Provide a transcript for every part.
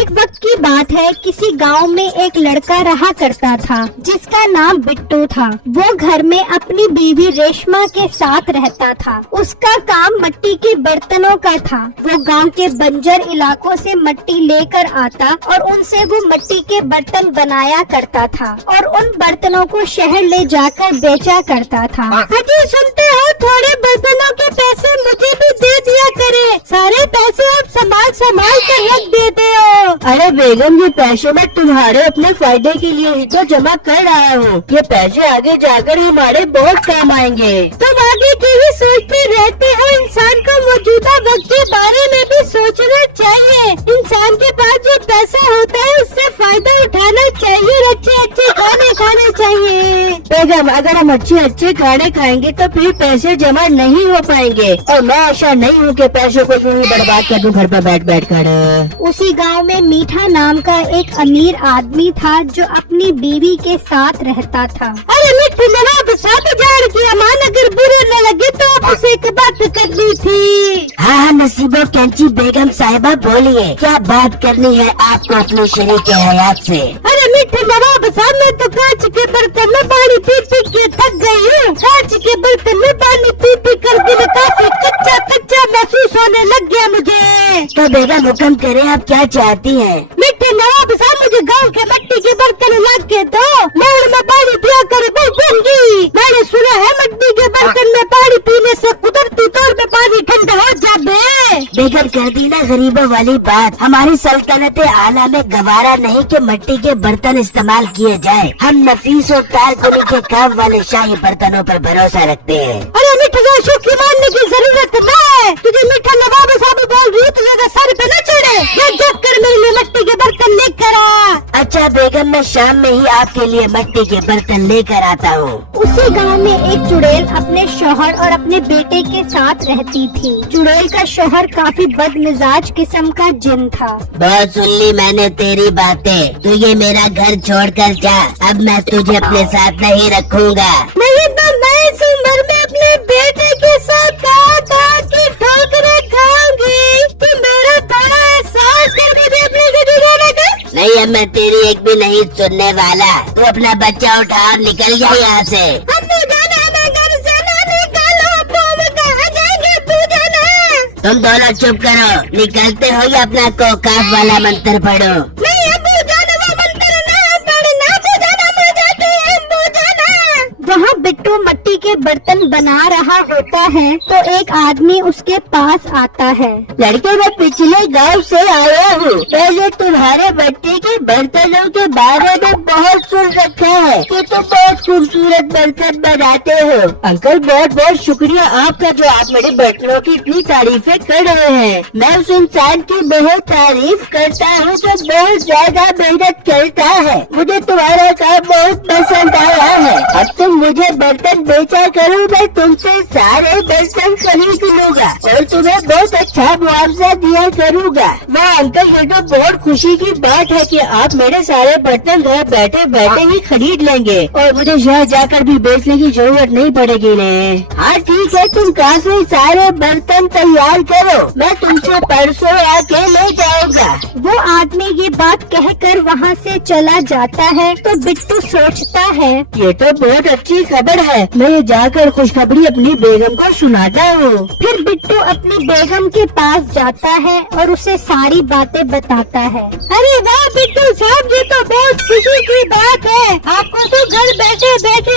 ایک وقت کی بات ہے، کسی گاؤں میں ایک لڑکا رہا کرتا تھا جس کا نام بٹو تھا۔ وہ گھر میں اپنی بیوی ریشما کے ساتھ رہتا تھا۔ اس کا کام مٹی کے برتنوں کا تھا۔ وہ گاؤں کے بنجر علاقوں سے مٹی لے کر آتا اور ان سے وہ مٹی کے برتن بنایا کرتا تھا اور ان برتنوں کو شہر لے جا کر بیچا کرتا تھا۔ اجی سنتے ہو، تھوڑے برتنوں کے پیسے مجھے بھی دے دیا کرے، سارے پیسے آپ سنبھال کر رکھ دیتے ہو۔ ارے بیگم، یہ پیسے میں تمہارے اپنے فائدے کے لیے ہی تو جمع کر رہا ہوں۔ یہ پیسے آگے جا کر ہمارے بہت کام آئیں گے۔ تم آگے کی ہی سوچتے رہتے ہو، انسان کو موجودہ وقت کے بارے میں بھی سوچنا چاہیے۔ انسان کے پاس جو پیسہ ہوتا ہے اس سے فائدہ اٹھانا چاہیے اور اچھے کھانے کھانے چاہیے۔ بیگم، اگر ہم اچھے کھانے کھائیں گے تو پھر پیسے جمع نہیں ہو پائیں گے، اور میں ایسا نہیں ہوں کہ پیسوں کو یوں ہی برباد کر دوں گھر پر بیٹھ کر۔ اسی گاؤں میں میٹھا نام کا ایک امیر آدمی تھا جو اپنی بیوی کے ساتھ رہتا تھا۔ ارے میٹھے نواب صاحب، جان کی امان اگر برے نہ لگے تو آپ اسے ایک بات کرنی تھی۔ ہاں نصیبہ کینچی بیگم صاحبہ، بولیے کیا بات کرنی ہے آپ کو اپنے شریک حیات سے؟ ارے میٹھے نواب صاحب، میں تو کانچ کے برتن میں پانی پی کے تھک گئی ہوں۔ کانچ کے برتن میں پانی پی کر دل کافی کچا محسوس ہونے لگ گیا مجھے۔ تو بیگم حکم کرے، آپ کیا چاہتی ہیں؟ میٹھے نواب صاحب، مجھے گاؤں کے مٹی کے برتن لا کے دو، میں ان میں پانی پیا کر بیٹھوں گی۔ میں نے سنا ہے مٹی کے برتن میں پانی پینے سے قدرتی طور پہ پانی ٹھنڈا ہو جاتا ہے۔ بیگم کر دی نا غریبوں والی بات۔ ہماری سلطنت اعلیٰ میں گوارا نہیں کہ مٹی کے برتن استعمال کیے جائے۔ ہم نفیس اور تارکلی کے کام والے شاہی برتنوں پر بھروسہ رکھتے ہیں۔ ارے میٹھا شوخی ماننے کی ضرورت ہے، تجھے میٹھا نواب صاحب بول رہی تو زیادہ سر پہ نہ چڑھے۔ یہ جب کر میرے لیے مٹی کے برتن لے کر آ۔ اچھا بیگم، میں شام میں ہی آپ کے لیے مٹی کے برتن لے کر آتا ہوں۔ اسی گاؤں میں ایک چڑیل اپنے شوہر اور اپنے بیٹے کے ساتھ رہتی تھی۔ چڑیل کا شوہر کافی بد مزاج قسم کا جن تھا۔ بہت سن لی میں نے تیری باتیں، تو یہ میرا گھر چھوڑ کر جا، اب میں تجھے اپنے ساتھ نہیں رکھوں گا۔ نہیں تو میں اس عمر میں اپنے بیٹے کے ساتھ کہاں کی ٹھوکریں کھاؤں گی؟ تو میرا تھوڑا احساس کر مجھے اپنے سے جانے کا۔ نہیں، اب میں تیری ایک بھی نہیں سننے والا۔ تو اپنا بچہ اٹھا اور نکل جا یہاں سے۔ ابو جانا، ہمیں گھر سے نہ نکالو، ابو ہم کہاں جائیں گے؟ ابو جانا۔ تم دونوں چپ کرو، نکلتے ہو یا اپنا کوکاف والا منتر پڑھو۔ نہیں ابو جانا، وہ منتر نہ پڑھنا، ابو جانا مر جاتے ہیں، ابو جانا۔ وہاں بٹو مٹی کے برتن بنا رہا ہوتا ہے تو ایک آدمی اس کے پاس آتا ہے۔ لڑکے، میں پچھلے گاؤں سے آیا ہوں، پہلے تمہارے مٹی کے برتنوں کے بارے میں بہت سن رکھا ہے کہ تم بہت خوبصورت برتن بناتے ہو۔ انکل، بہت بہت شکریہ آپ کا جو آپ میرے برتنوں کی اتنی تعریفیں کر رہے ہیں۔ میں اس انسان کی بہت تعریف کرتا ہوں جو بہت زیادہ محنت کرتا ہے۔ مجھے تمہارا کام بہت پسند آیا ہے۔ اب تم مجھے برتن بیچا کرو، میں تم سے سارے برتن خرید لوں گا اور تمہیں بہت اچھا معاوضہ دیا کروں گا۔ واہ انکل، یہ تو بہت خوشی کی بات ہے کہ آپ میرے سارے برتن گھر بیٹھے ہی خرید لیں گے اور مجھے شہر جا کر بھی بیچنے کی ضرورت نہیں پڑے گی۔ ہاں ٹھیک ہے، تم کہاں سے سارے برتن تیار کرو، میں تم سے پرسوں آ کے لے جاؤں گا۔ وہ آدمی یہ بات کہہ کر وہاں سے چلا جاتا ہے تو بٹو سوچتا ہے، یہ تو بہت اچھی خبر ہے، میں جا کر خوشخبری اپنی بیگم کو سناتا ہوں۔ پھر بٹو اپنی بیگم کے پاس جاتا ہے اور اسے ساری باتیں بتاتا ہے۔ ارے واہ بٹو صاحب، یہ تو بہت خوشی کی بات ہے، آپ کو تو گھر بیٹھے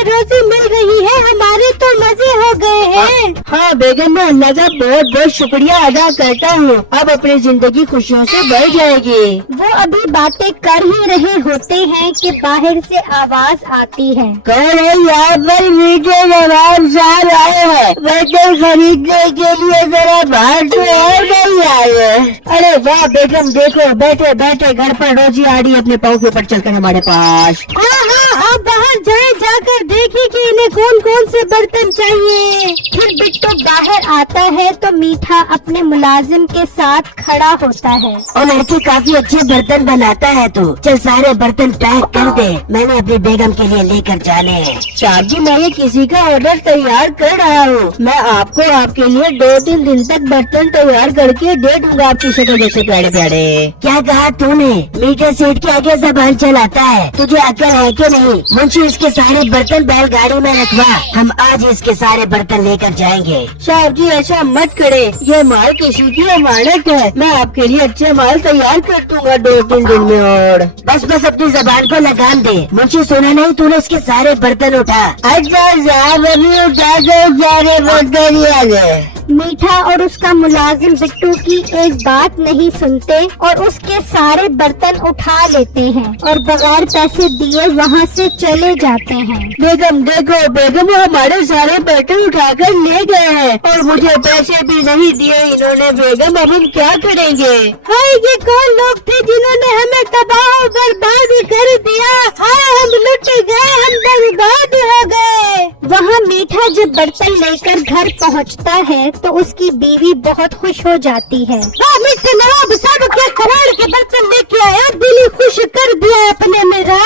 روزی مل رہی ہے، ہمارے تو مزے ہو گئے ہیں۔ ہاں بیگم، میں اللہ کا بہت بہت شکریہ ادا کرتا ہوں، اب اپنی زندگی خوشیوں سے بڑھ جائے گی۔ وہ ابھی باتیں کر ہی رہے ہوتے ہیں کہ باہر سے آواز آتی ہے۔ کون ہے یہاں پر؟ میٹھے نواب صاحب آئے ہیں، برتن خریدنے کے لیے ذرا باہر سے اور نہیں آئے۔ ارے واہ بیگم، دیکھو بیٹھے بیٹھے گھر پر روزی آ رہی ہے اپنے پاؤں کے اوپر چل کر ہمارے پاس۔ ہاں آپ باہر جائیں، جا کر دیکھیں کہ انہیں کون کون سے برتن چاہیے۔ پھر بٹو باہر آتا ہے تو میٹھا اپنے ملازم کے ساتھ کھڑا ہوتا ہے۔ اور لڑکی کافی اچھے برتن بناتا ہے، تو چل سارے برتن پیک کر دے، میں نے اپنی بیگم کے لیے لے کر جانے ہیں۔ صاحب جی، मैं ये किसी का ऑर्डर तैयार कर रहा हूँ। मैं आपको आपके लिए 2-3 दिन तक बर्तन तैयार करके दे दूंगा आपकी शक्ल जैसे प्यारे प्यारे। क्या कहा तूने? मीठा सेठ के आगे जबान चलाता है, तुझे अकल है कि नहीं? मुंशी इसके सारे बर्तन बैलगाड़ी में रखवा, हम आज इसके सारे बर्तन लेकर जाएंगे। साहब जी ऐसा मत करे, ये माल किसी की अमानत है, मैं आपके लिए अच्छे माल तैयार कर दूंगा 2-3 दिन में। और बस बस अपनी जबान को लगाम दे। मुंशी सुना नहीं तूने इसके सारे बर्तन उठा। अच्छा साहब अभी उठा दो सारे बर्तन आ गए। मीठा और उसका मुलाजिम बिट्टू की एक बात नहीं सुनते और उसके सारे बर्तन उठा लेते हैं और बगैर पैसे दिए वहाँ से चले जाते हैं। बेगम देखो बेगम, वो हमारे सारे बर्तन उठाकर ले गए हैं और मुझे पैसे भी नहीं दिए इन्होंने। बेगम अब हम क्या करेंगे? हाय ये कौन लोग थे जिन्होंने हमें तबाह और बर्बाद कर दिया? हाय हम लुट गए, हम बर्बाद हो गए। वहाँ मीठा जब बर्तन लेकर घर पहुँचता है तो उसकी बीवी बहुत खुश हो जाती है। हाँ मीठे नवाब साहब क्या करोड़ के बर्तन लेके आया, दिल ही खुश कर दिया अपने मेरा।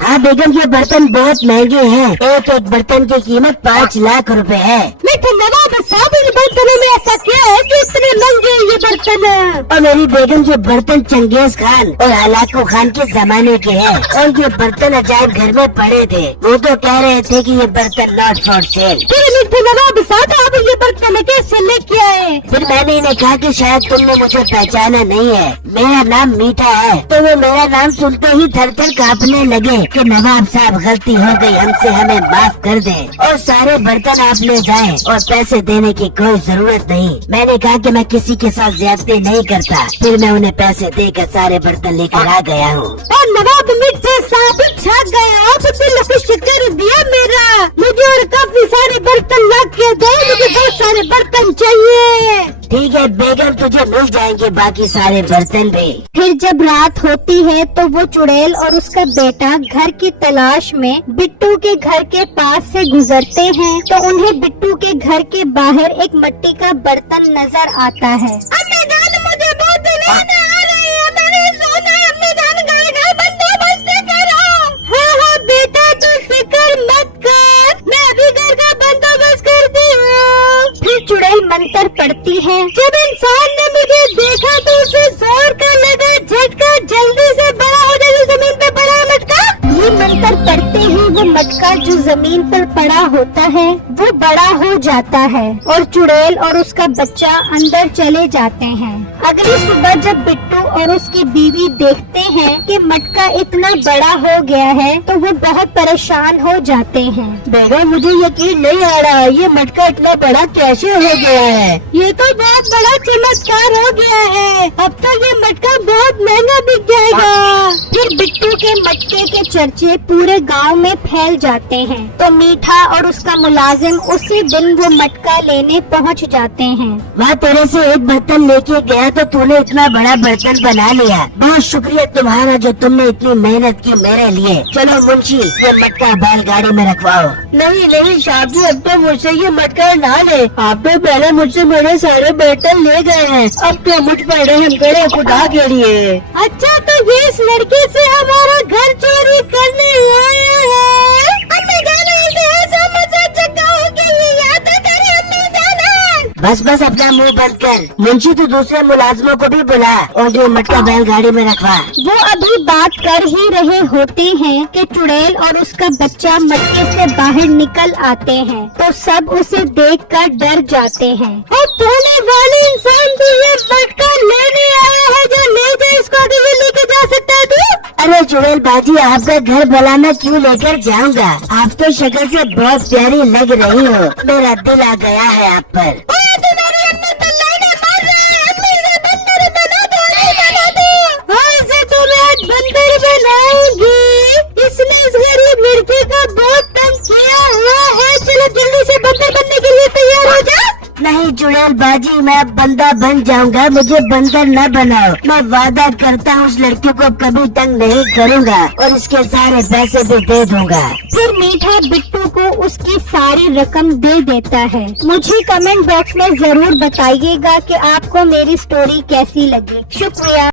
हाँ बेगम ये बर्तन बहुत महंगे हैं, एक एक बर्तन की कीमत 5 लाख रुपए है। मीठे नवाब साहब इन बर्तनों में ऐसा क्या है कि इतने महंगे ये बर्तन? और मेरी बेगम ये बर्तन चंगेज खान और हलाको खान के जमाने के हैं और ये बर्तन अजायब घर में पड़े थे। वो तो कह रहे थे कि ये बर्तन नॉट फॉर सेल। फिर मीठे नवाब साहब आप ये बर्तन कैसे लेके आए? फिर मैंने इन्हें कहा कि शायद तुमने मुझे पहचाना नहीं है, मेरा नाम मीठा है। तो वो मेरा नाम सुनते ही थर थर कांपने लगे कि नवाब साहब गलती हो गई हमसे, हमें माफ कर दें और सारे बर्तन आप ले जाएं और पैसे देने की कोई जरूरत नहीं। मैंने कहा कि मैं किसी के साथ ज्यादती नहीं करता। फिर मैं उन्हें पैसे देकर सारे बर्तन लेकर आ गया हूँ। और नवाब मीठे साहब छा गए, आप दिल खुश कर दिया मेरा। मुझे और काफी सारे बर्तन ला के दो, मुझे बहुत सारे बर्तन चाहिए। ठीक है बेगम तुझे मिल जाएंगे बाकी सारे बर्तन भी। फिर जब रात होती है तो वो चुड़ैल और उसका बेटा घर की तलाश में बिट्टू के घर के पास से गुजरते हैं तो उन्हें बिट्टू के घर के बाहर एक मिट्टी का बर्तन नजर आता है। अम्मी जान मुझे बहुत नींद आ रही है, मैंने सोना है, अम्मी जान घर बंदोबस्त करो। हाँ बेटा तू फिक्र मत कर, मैं अभी घर का बंदोबस्त करती हूँ। फिर चुड़ैल मंत्र पढ़ती है। जब इंसान ने मुझे देखा तो उसे जोर का लगा झटका, जल्दी से बड़ा हो जाए जमीन पे पड़ा मटका। ये मंत्र पढ़ते ही वो मटका जो जमीन पर पड़ा होता है वो बड़ा हो जाता है और चुड़ैल और उसका बच्चा अंदर चले जाते हैं। अगली सुबह जब बिट्टू और उसकी बीवी देखते हैं कि मटका इतना बड़ा हो गया है तो वो बहुत परेशान हो जाते हैं। बेगम मुझे यकीन नहीं आ रहा, ये मटका इतना बड़ा कैसे हो गया है? ये तो बहुत बड़ा चमत्कार हो गया है, अब तो ये मटका बहुत महंगा बिक जाएगा। फिर बिट्टू के मटके के चर्चे पूरे गांव में फैल जाते हैं तो मीठा और उसका मुलाजिम उसी दिन वो मटका लेने पहुंच जाते हैं। वहाँ तेरे से एक बर्तन लेके गया तो तूने इतना बड़ा बर्तन बना लिया, बहुत शुक्रिया तुम्हारा जो तुमने इतनी मेहनत की मेरे लिए। चलो मुंशी ये मटका बैलगाड़ी में रखवाओ। नहीं नहीं साहब जी अब तो मुझसे ये मटका ना ले, आप तो पहले मुझसे मेरे सारे बर्तन ले गए हैं, अब तो मुझ पर रहम करे खुदा के लिए। अच्छा तो ये इस लड़के से हमारा घर चोरी करने आया है? अम्मी जान इसे ऐसा मजाक चक्का हो गया, ये याद करे अम्मी जान। बस बस अपना मुंह बंद कर। मुंशी तो दूसरे मुलाजमों को भी बुला और ये मटका बैलगाड़ी में रखवा। वो अभी बात कर ही रहे होते हैं कि चुड़ैल और उसका बच्चा मटके से बाहर निकल आते हैं तो सब उसे देखकर डर जाते हैं। और भोले वाले इंसान भी ये मटका लेने आया है, जो ले जाए इसको आगे भी लेके जा सकता है तू? अरे चुड़ैल बाजी आपका घर भला मैं क्यों लेकर जाऊंगा, आप तो शक्ल से बहुत प्यारी लग रही हो, मेरा दिल आ गया है आप पर। तुम्हारी अम्मी तो लाइने मार रहा है, अम्मी से बंदर बना दो, नहीं बना दो। हाँ इसे तो मैं आज बंदर बनाऊंगी, इसने इस गरीब लड़के का बहुत तंग किया हुआ है। चलो जल्दी से बंदर बनने के लिए तैयार हो जा। नहीं चुड़ैल बाजी मैं अब बंदा बन जाऊंगा, मुझे बंदर न बनाओ। मैं वादा करता हूँ उस लड़की को कभी तंग नहीं करूँगा और इसके सारे पैसे भी दे दूंगा। फिर मीठा बिट्टू को उसकी सारी रकम दे देता है। मुझे कमेंट बॉक्स में जरूर बताइएगा कि आपको मेरी स्टोरी कैसी लगी। शुक्रिया।